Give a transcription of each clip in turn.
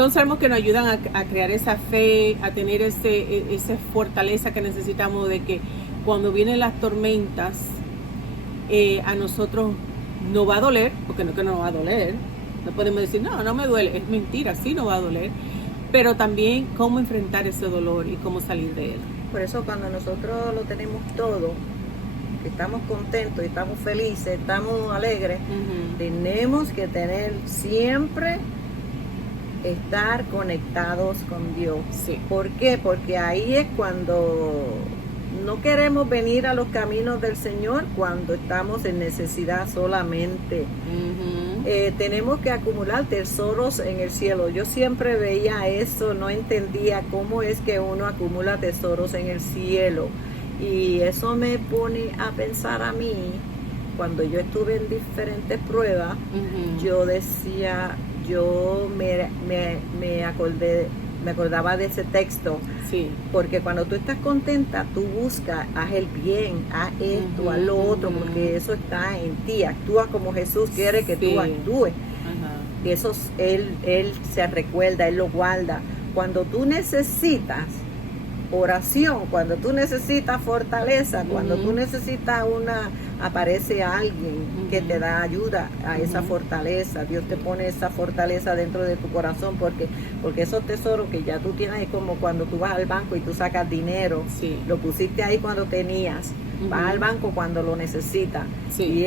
Son salmos que nos ayudan a crear esa fe, a tener esa fortaleza que necesitamos de que cuando vienen las tormentas, a nosotros no va a doler, porque no que no va a doler. No podemos decir, no me duele. Es mentira, sí no va a doler. Pero también cómo enfrentar ese dolor y cómo salir de él. Por eso cuando nosotros lo tenemos todo, que estamos contentos, estamos felices, estamos alegres, tenemos que tener siempre estar conectados con Dios. Sí. ¿Por qué? Porque ahí es cuando no queremos venir a los caminos del Señor cuando estamos en necesidad solamente. Tenemos que acumular tesoros en el cielo. Yo siempre veía eso, no entendía cómo es que uno acumula tesoros en el cielo. Y eso me pone a pensar a mí, cuando yo estuve en diferentes pruebas, yo decía, yo me acordaba de ese texto. Sí. Porque cuando tú estás contenta, tú buscas, haz el bien, haz esto, haz lo otro, porque eso está en ti. Actúa como Jesús quiere que tú actúes. Eso él se recuerda, Él lo guarda. Cuando tú necesitas oración, cuando tú necesitas fortaleza, cuando tú necesitas aparece alguien que te da ayuda a esa fortaleza. Dios te pone esa fortaleza dentro de tu corazón, porque esos tesoros que ya tú tienes, es como cuando tú vas al banco y tú sacas dinero, lo pusiste ahí cuando tenías, vas al banco cuando lo necesitas. Y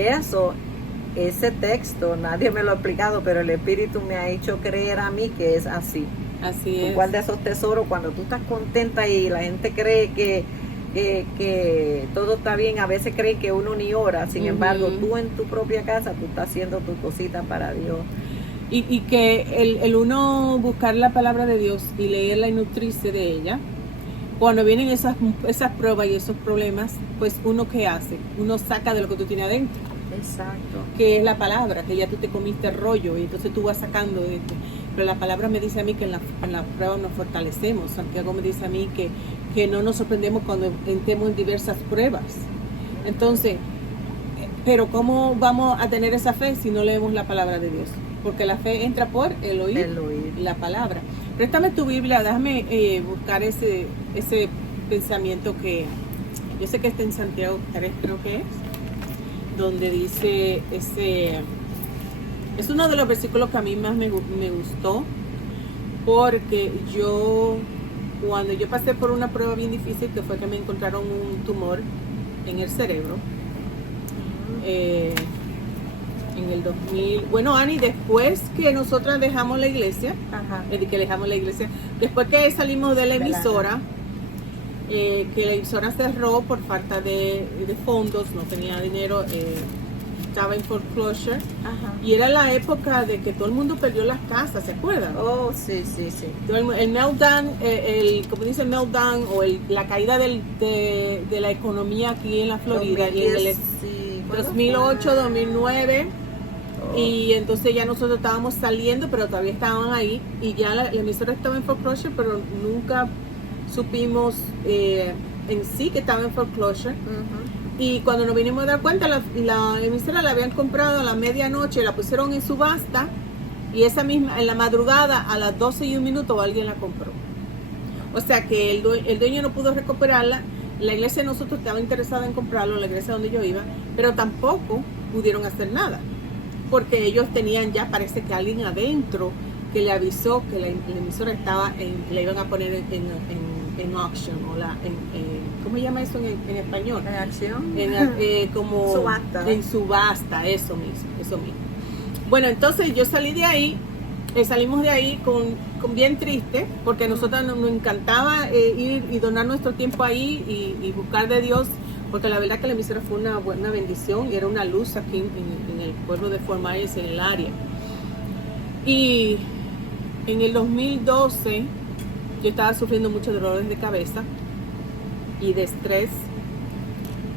ese texto, nadie me lo ha explicado, pero el Espíritu me ha hecho creer a mí que es así. Así es. Tú guardas esos tesoros cuando tú estás contenta y la gente cree que todo está bien. A veces creen que uno ni ora. Sin embargo, tú en tu propia casa, tú estás haciendo tu cosita para Dios. Y que el uno buscar la palabra de Dios y leerla y nutrirse de ella, cuando vienen esas pruebas y esos problemas, pues uno ¿qué hace? Uno saca de lo que tú tienes adentro. Exacto. Que es la palabra, que ya tú te comiste el rollo y entonces tú vas sacando de esto. Pero la palabra me dice a mí que en la prueba nos fortalecemos. Santiago me dice a mí que no nos sorprendemos cuando entremos en diversas pruebas. Entonces, pero ¿cómo vamos a tener esa fe si no leemos la palabra de Dios? Porque la fe entra por el oír la palabra. Préstame tu Biblia, déjame buscar ese pensamiento que yo sé que está en Santiago 3, creo que es, donde dice es uno de los versículos que a mí más me gustó, porque cuando yo pasé por una prueba bien difícil, que fue que me encontraron un tumor en el cerebro, en el 2000, bueno, Ani, después que nosotras dejamos la iglesia, después que salimos de la emisora, que la emisora cerró por falta de fondos, no tenía dinero, estaba en foreclosure, y era la época de que todo el mundo perdió las casas, ¿se acuerdan? Oh, sí. El meltdown, como dice el meltdown, o la caída de la economía aquí en la Florida, 2010, y en el 2008, 2009, y entonces ya nosotros estábamos saliendo, pero todavía estaban ahí, y ya la emisora estaba en foreclosure, pero nunca supimos en sí que estaba en foreclosure. Y cuando nos vinimos a dar cuenta, la emisora la habían comprado a la medianoche, la pusieron en subasta, y esa misma, en la madrugada, a las 12:01, alguien la compró. O sea que el dueño no pudo recuperarla. La iglesia de nosotros estaba interesada en comprarlo, la iglesia donde yo iba, pero tampoco pudieron hacer nada, porque ellos tenían ya, parece que alguien adentro que le avisó que la emisora la iban a poner en auction, o ¿cómo se llama eso en español? ¿En acción? Como subasta. En subasta, eso mismo. Bueno, entonces yo salí de ahí, salimos de ahí con bien triste, porque a nosotros nos encantaba ir y donar nuestro tiempo ahí y buscar de Dios, porque la verdad que la emisora fue una buena bendición y era una luz aquí en el pueblo de Fort Myers, en el área. Y en el 2012 yo estaba sufriendo muchos dolores de cabeza y de estrés,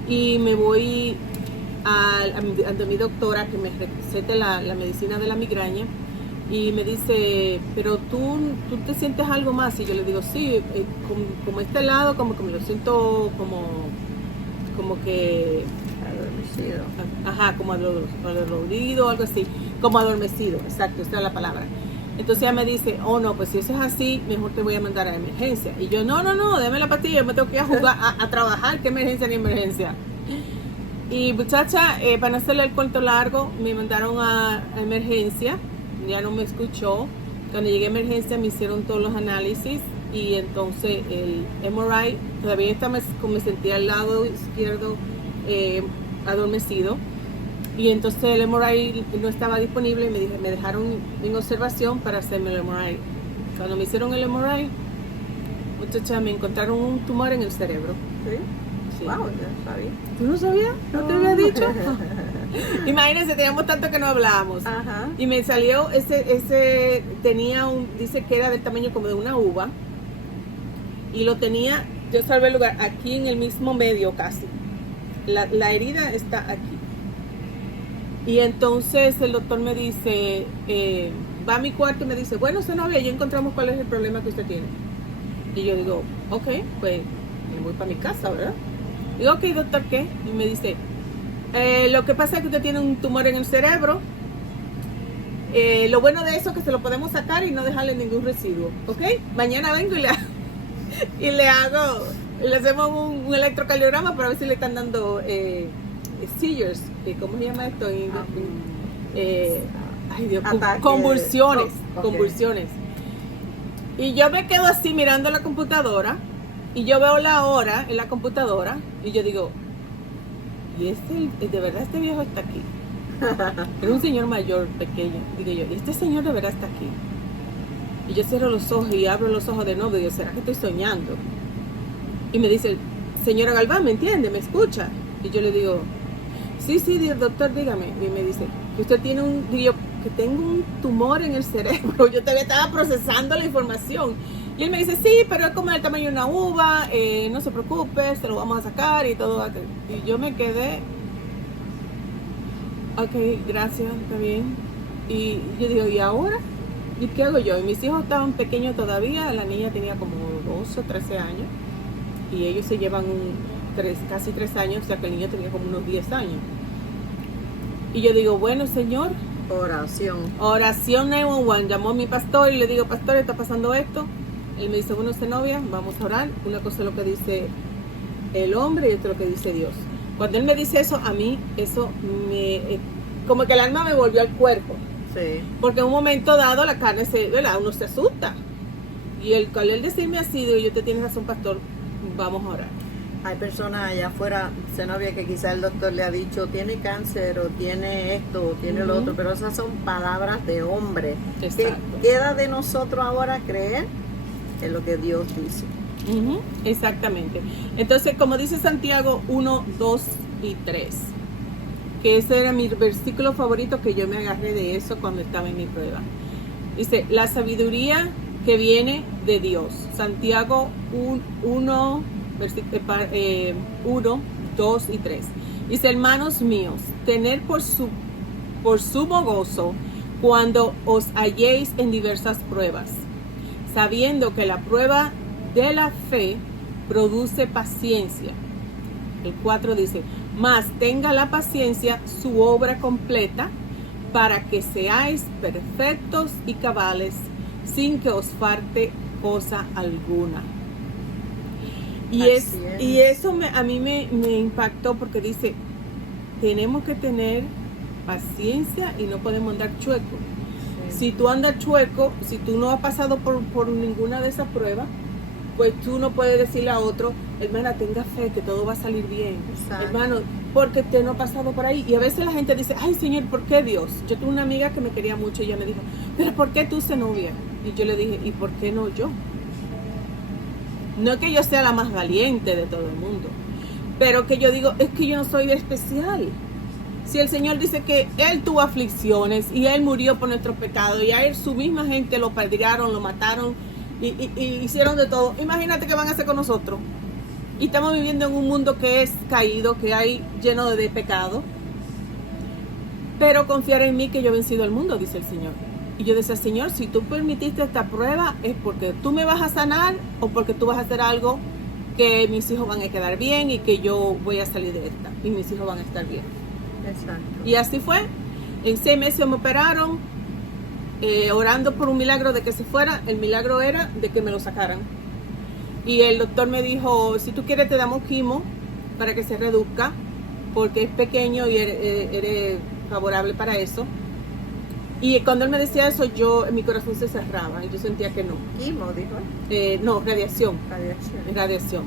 y me voy a mi doctora que me recete la medicina de la migraña, y me dice, pero tú te sientes algo más, y yo le digo, sí, como este lado, como que me lo siento como que adormecido. Ajá, como adolorido, algo así, como adormecido, exacto, esa es la palabra. Entonces ella me dice, oh no, pues si eso es así, mejor te voy a mandar a emergencia. Y yo, no, dame la pastilla, yo me tengo que ir a jugar, a trabajar, ¿qué emergencia ni emergencia? Y muchacha, para no hacerle el cuento largo, me mandaron a emergencia, ya no me escuchó. Cuando llegué a emergencia me hicieron todos los análisis y entonces el MRI, todavía me sentía al lado izquierdo adormecido. Y entonces el MRI no estaba disponible y me dejaron en observación para hacerme el MRI. Cuando me hicieron el MRI, muchacha, me encontraron un tumor en el cerebro. ¿Sí? Sí. Wow, ya sabía. ¿Tú no sabías? ¿No te había dicho? Imagínense, teníamos tanto que no hablábamos. Ajá. Y me salió tenía dice que era del tamaño como de una uva. Y lo tenía, yo salvé el lugar, aquí en el mismo medio casi. La herida está aquí. Y entonces el doctor me dice, va a mi cuarto y me dice, bueno, Zenobia, ya encontramos cuál es el problema que usted tiene. Y yo digo, ok, pues me voy para mi casa, ¿verdad? Digo, ok, doctor, ¿qué? Y me dice, lo que pasa es que usted tiene un tumor en el cerebro. Lo bueno de eso es que se lo podemos sacar y no dejarle ningún residuo, ¿ok? Mañana vengo y le hacemos un electrocardiograma para ver si le están dando seizures, ¿cómo se llama esto? Ay Dios, convulsiones, okay. Convulsiones. Y yo me quedo así mirando la computadora y yo veo la hora en la computadora y yo digo, ¿y de verdad este viejo está aquí? Era un señor mayor, pequeño. Digo yo, ¿y este señor de verdad está aquí? Y yo cierro los ojos y abro los ojos de nuevo y digo, ¿será que estoy soñando? Y me dice, señora Galván, ¿me entiende? ¿Me escucha? Y yo le digo, sí, doctor, dígame. Y me dice, que usted tiene que tengo un tumor en el cerebro. Yo todavía estaba procesando la información. Y él me dice, sí, pero es como del tamaño de una uva, no se preocupe, se lo vamos a sacar y todo. Y yo me quedé, ok, gracias, está bien. Y yo digo, ¿y ahora? ¿Y qué hago yo? Y mis hijos estaban pequeños todavía, la niña tenía como 12 o 13 años. Y ellos se llevan casi 3 años, o sea que el niño tenía como unos 10 años. Y yo digo, bueno, señor. Oración 911. Llamó a mi pastor y le digo, pastor, está pasando esto. Él me dice, bueno, Zenobia, vamos a orar. Una cosa es lo que dice el hombre y otra lo que dice Dios. Cuando él me dice eso, a mí, eso como que el alma me volvió al cuerpo. Sí. Porque en un momento dado la carne ¿verdad? Uno se asusta. Y al él decirme así, digo, yo te tienes razón, pastor, vamos a orar. Hay personas allá afuera, Zenobia, que quizá el doctor le ha dicho, tiene cáncer, o tiene esto, o tiene lo otro, pero esas son palabras de hombre. Exacto. ¿Qué queda de nosotros ahora creer en lo que Dios dice? Exactamente. Entonces, como dice Santiago 1, 2 y 3, que ese era mi versículo favorito, que yo me agarré de eso cuando estaba en mi prueba. Dice, la sabiduría que viene de Dios. Santiago 1, 2 y 3. Dice, hermanos míos, tener por sumo gozo cuando os halléis en diversas pruebas, sabiendo que la prueba de la fe produce paciencia. El 4 dice, mas tenga la paciencia su obra completa, para que seáis perfectos y cabales, sin que os falte cosa alguna. Y eso a mí me impactó, porque dice, tenemos que tener paciencia y no podemos andar chueco. Sí. Si tú andas chueco, si tú no has pasado por ninguna de esas pruebas, pues tú no puedes decirle a otro, hermana, tenga fe que todo va a salir bien. Exacto. Hermano, porque usted no ha pasado por ahí. Y a veces la gente dice, ay Señor, ¿por qué Dios? Yo tuve una amiga que me quería mucho y ella me dijo, pero ¿por qué tú, Zenobia? Y yo le dije, ¿y por qué no yo? No es que yo sea la más valiente de todo el mundo, pero que yo digo, es que yo no soy especial. Si el Señor dice que Él tuvo aflicciones y Él murió por nuestros pecados y a Él su misma gente lo apedrearon, lo mataron y hicieron de todo, imagínate qué van a hacer con nosotros. Y estamos viviendo en un mundo que es caído, que hay lleno de pecado. Pero confiar en mí que yo he vencido el mundo, dice el Señor. Y yo decía, Señor, si tú permitiste esta prueba, es porque tú me vas a sanar o porque tú vas a hacer algo que mis hijos van a quedar bien y que yo voy a salir de esta y mis hijos van a estar bien. Exacto. Y así fue. En 6 meses me operaron orando por un milagro de que se fuera. El milagro era de que me lo sacaran. Y el doctor me dijo, si tú quieres te damos quimo para que se reduzca, porque es pequeño y eres favorable para eso. Y cuando él me decía eso, mi corazón se cerraba y yo sentía que no. Quimo, dijo. No, radiación. Radiación.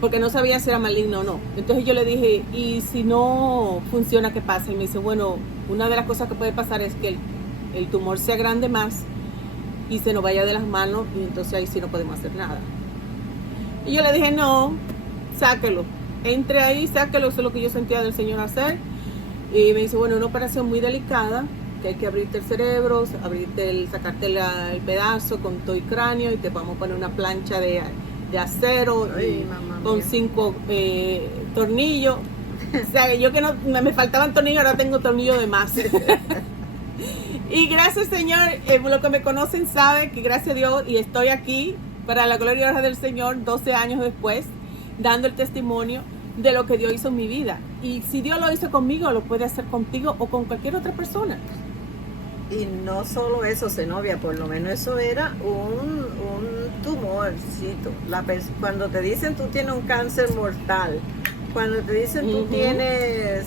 Porque no sabía si era maligno o no. Entonces yo le dije, ¿y si no funciona, qué pasa? Y me dice, bueno, una de las cosas que puede pasar es que el tumor sea grande más y se nos vaya de las manos, y entonces ahí sí no podemos hacer nada. Y yo le dije, no, sáquelo. Entre ahí, sáquelo, eso es lo que yo sentía del Señor hacer. Y me dice, bueno, una operación muy delicada, que hay que abrirte el cerebro, sacarte el pedazo con todo el cráneo, y te vamos a poner una plancha de acero. Ay, con 5 tornillos. O sea, yo que no me faltaban tornillos, ahora tengo tornillos de más. Y gracias, Señor, los que me conocen saben que gracias a Dios, y estoy aquí para la gloria y honra del Señor 12 años después, dando el testimonio de lo que Dios hizo en mi vida. Y si Dios lo hizo conmigo, lo puede hacer contigo o con cualquier otra persona. Y no solo eso, Zenobia, por lo menos eso era un tumorcito. Cuando te dicen tú tienes un cáncer mortal, cuando te dicen tú tienes...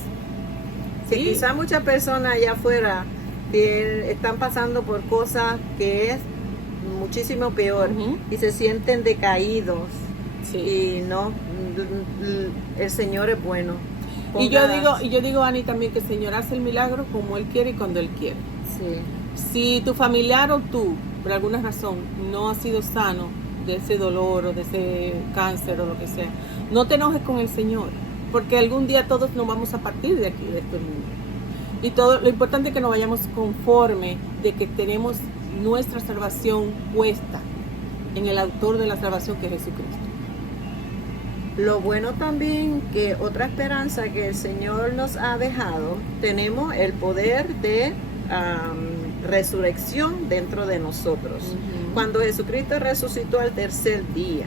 Si Sí. quizás muchas personas allá afuera están pasando por cosas que es muchísimo peor y se sienten decaídos. Sí. Y no, el Señor es bueno. Y yo digo, Ani, también que el Señor hace el milagro como Él quiere y cuando Él quiere. Sí. Si tu familiar o tú, por alguna razón, no has sido sano de ese dolor o de ese cáncer o lo que sea, no te enojes con el Señor, porque algún día todos nos vamos a partir de aquí, de este mundo. Y lo importante es que nos vayamos conforme de que tenemos nuestra salvación puesta en el autor de la salvación, que es Jesucristo. Lo bueno también que otra esperanza que el Señor nos ha dejado, tenemos el poder de resurrección dentro de nosotros. Cuando Jesucristo resucitó al tercer día,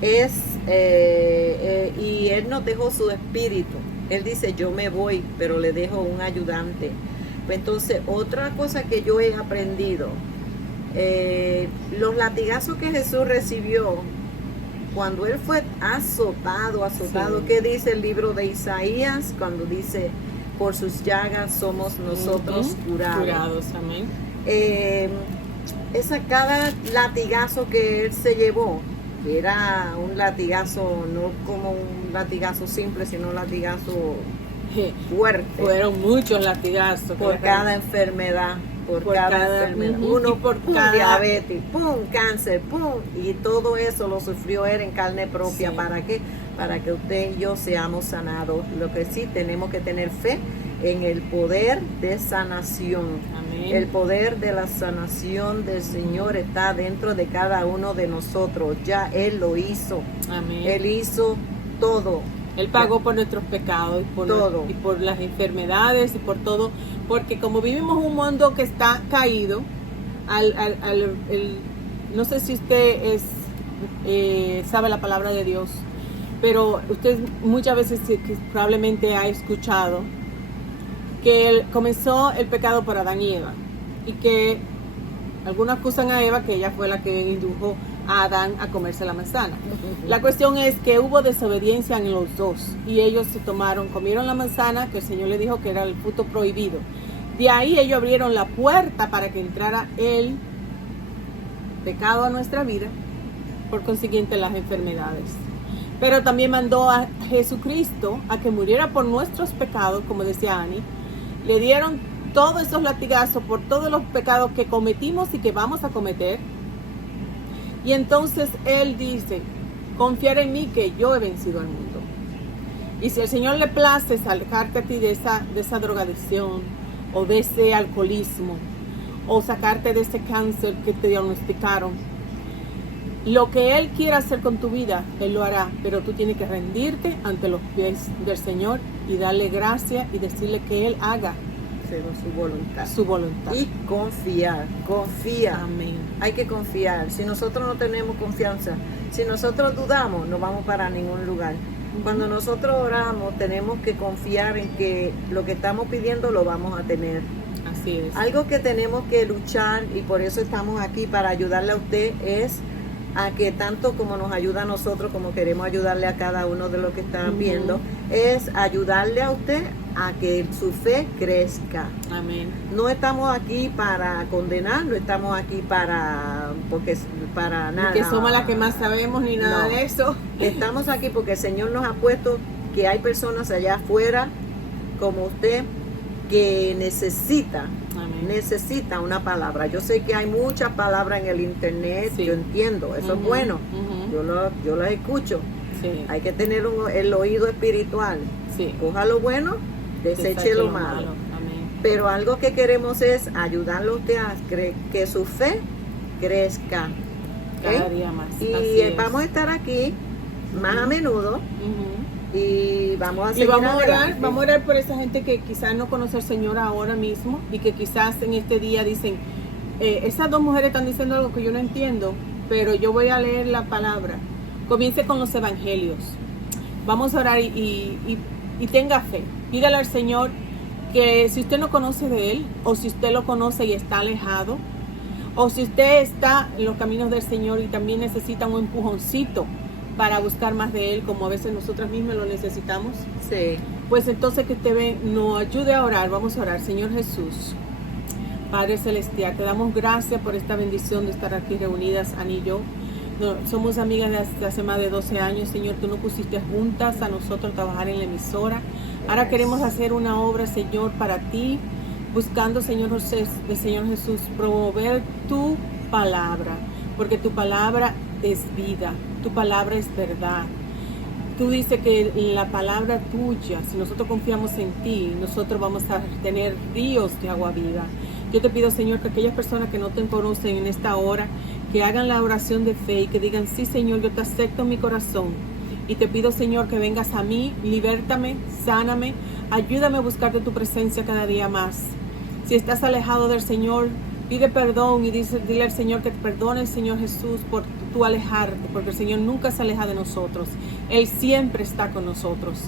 y Él nos dejó su espíritu. Él dice, yo me voy, pero le dejo un ayudante. Entonces, otra cosa que yo he aprendido, los latigazos que Jesús recibió, cuando Él fue azotado, sí. ¿Qué dice el libro de Isaías? Cuando dice, por sus llagas somos nosotros curados. Amén. Cada latigazo que Él se llevó, que era un latigazo, no como un latigazo simple, sino un latigazo fuerte. Fueron muchos latigazos. Por cada enfermedad. Por cada enfermedad. Uno por cada diabetes, pum, cáncer, pum. Y todo eso lo sufrió Él en carne propia. Sí. ¿Para qué? Para que usted y yo seamos sanados. Lo que sí, tenemos que tener fe en el poder de sanación. Amén. El poder de la sanación del Señor está dentro de cada uno de nosotros. Ya Él lo hizo. Amén. Él hizo todo. Él pagó por nuestros pecados y por las enfermedades y por todo, porque como vivimos un mundo que está caído, no sé si usted sabe la palabra de Dios, pero usted muchas veces probablemente ha escuchado que comenzó el pecado por Adán y Eva, y que algunos acusan a Eva que ella fue la que indujo a Adán a comerse la manzana. La cuestión es que hubo desobediencia en los dos y ellos comieron la manzana que el Señor le dijo que era el fruto prohibido. De ahí ellos abrieron la puerta para que entrara el pecado a nuestra vida, por consiguiente las enfermedades. Pero también mandó a Jesucristo a que muriera por nuestros pecados, como decía Ani. Le dieron todos esos latigazos por todos los pecados que cometimos y que vamos a cometer. Y entonces Él dice, confiar en mí que yo he vencido al mundo. Y si el Señor le place sacarte a ti de esa drogadicción, o de ese alcoholismo, o sacarte de ese cáncer que te diagnosticaron, lo que Él quiera hacer con tu vida, Él lo hará. Pero tú tienes que rendirte ante los pies del Señor y darle gracia y decirle que Él haga según su voluntad. Y confía. Amén. Hay que confiar. Si nosotros no tenemos confianza, si nosotros dudamos, no vamos para ningún lugar. Cuando nosotros oramos, tenemos que confiar en que lo que estamos pidiendo lo vamos a tener. Así es. Algo que tenemos que luchar, y por eso estamos aquí, para ayudarle a usted, es a que tanto como nos ayuda a nosotros, como queremos ayudarle a cada uno de los que están viendo, es ayudarle a usted a que su fe crezca. Amén. No estamos aquí para condenar, no estamos aquí para nada. Ni que somos las que más sabemos ni nada de eso. Estamos aquí porque el Señor nos ha puesto que hay personas allá afuera como usted que necesita una palabra. Yo sé que hay muchas palabras en el internet, yo entiendo, eso es bueno, yo las escucho. Sí. Hay que tener el oído espiritual. Sí. Coja lo bueno, deseche lo malo. Pero algo que queremos es ayudarlo a usted a que su fe crezca. Cada día más. Y vamos a estar aquí más a menudo. Y vamos a seguir vamos a orar por esa gente que quizás no conoce al Señor ahora mismo y que quizás en este día dicen, esas dos mujeres están diciendo algo que yo no entiendo, pero yo voy a leer la palabra. Comience con los evangelios. Vamos a orar y tenga fe. Pídale al Señor que si usted no conoce de Él, o si usted lo conoce y está alejado, o si usted está en los caminos del Señor y también necesita un empujoncito para buscar más de Él, como a veces nosotras mismas lo necesitamos. Sí. Pues entonces que usted nos ayude a orar. Vamos a orar. Señor Jesús, Padre Celestial, te damos gracias por esta bendición de estar aquí reunidas, Ani y yo. Somos amigas desde hace más de 12 años, Señor. Tú nos pusiste juntas a nosotros a trabajar en la emisora. Ahora queremos hacer una obra, Señor, para ti, buscando, Señor Jesús, promover tu palabra, porque tu palabra es vida, tu palabra es verdad. Tú dices que en la palabra tuya, si nosotros confiamos en ti, nosotros vamos a tener ríos de agua viva. Yo te pido, Señor, que aquellas personas que no te conocen en esta hora, que hagan la oración de fe y que digan, sí, Señor, yo te acepto en mi corazón. Y te pido, Señor, que vengas a mí, libértame, sáname, ayúdame a buscarte tu presencia cada día más. Si estás alejado del Señor, pide perdón y dile al Señor que te perdone el Señor Jesús por tu alejarte, porque el Señor nunca se aleja de nosotros. Él siempre está con nosotros.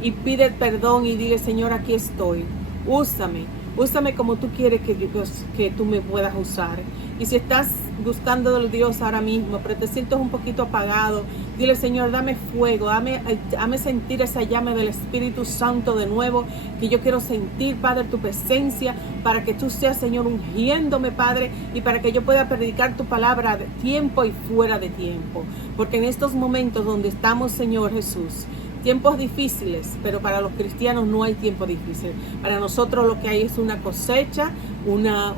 Y pide perdón y dile, Señor, aquí estoy. Úsame como tú quieres que tú me puedas usar. Y si estás buscando del Dios ahora mismo, pero te sientes un poquito apagado, dile, Señor, dame fuego, dame sentir esa llama del Espíritu Santo de nuevo, que yo quiero sentir, Padre, tu presencia, para que tú seas, Señor, ungiéndome, Padre, y para que yo pueda predicar tu palabra de tiempo y fuera de tiempo. Porque en estos momentos donde estamos, Señor Jesús, tiempos difíciles, pero para los cristianos no hay tiempo difícil. Para nosotros lo que hay es una cosecha, una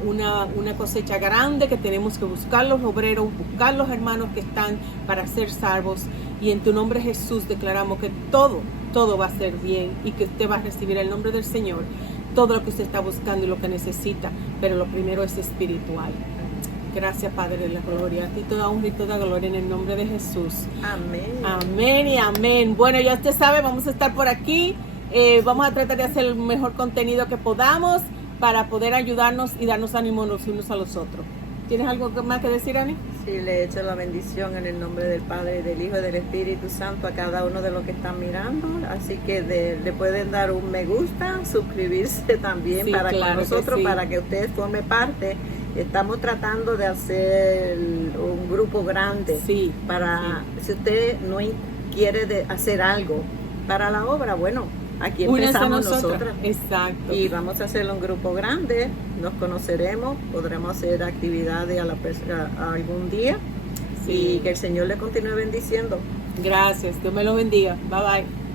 cosecha grande que tenemos que buscar los obreros, buscar los hermanos que están para ser salvos. Y en tu nombre, Jesús, declaramos que todo va a ser bien y que usted va a recibir el nombre del Señor todo lo que usted está buscando y lo que necesita, pero lo primero es espiritual. Gracias, Padre de la gloria. A ti toda honra y toda gloria en el nombre de Jesús. Amén. Amén y amén. Bueno, ya usted sabe, vamos a estar por aquí. Vamos a tratar de hacer el mejor contenido que podamos para poder ayudarnos y darnos ánimo los unos a los otros. ¿Tienes algo más que decir, Ani? Sí, le echo la bendición en el nombre del Padre, del Hijo y del Espíritu Santo a cada uno de los que están mirando. Así que le pueden dar un me gusta, suscribirse también, sí, para claro, nosotros, sí, para que ustedes formen parte. Estamos tratando de hacer un grupo grande, sí, para, sí, si usted no quiere hacer algo para la obra, bueno, aquí empezamos nosotras. Exacto. Y vamos a hacer un grupo grande, nos conoceremos, podremos hacer actividades a algún día, sí, y que el Señor le continúe bendiciendo. Gracias, Dios me lo bendiga. Bye bye.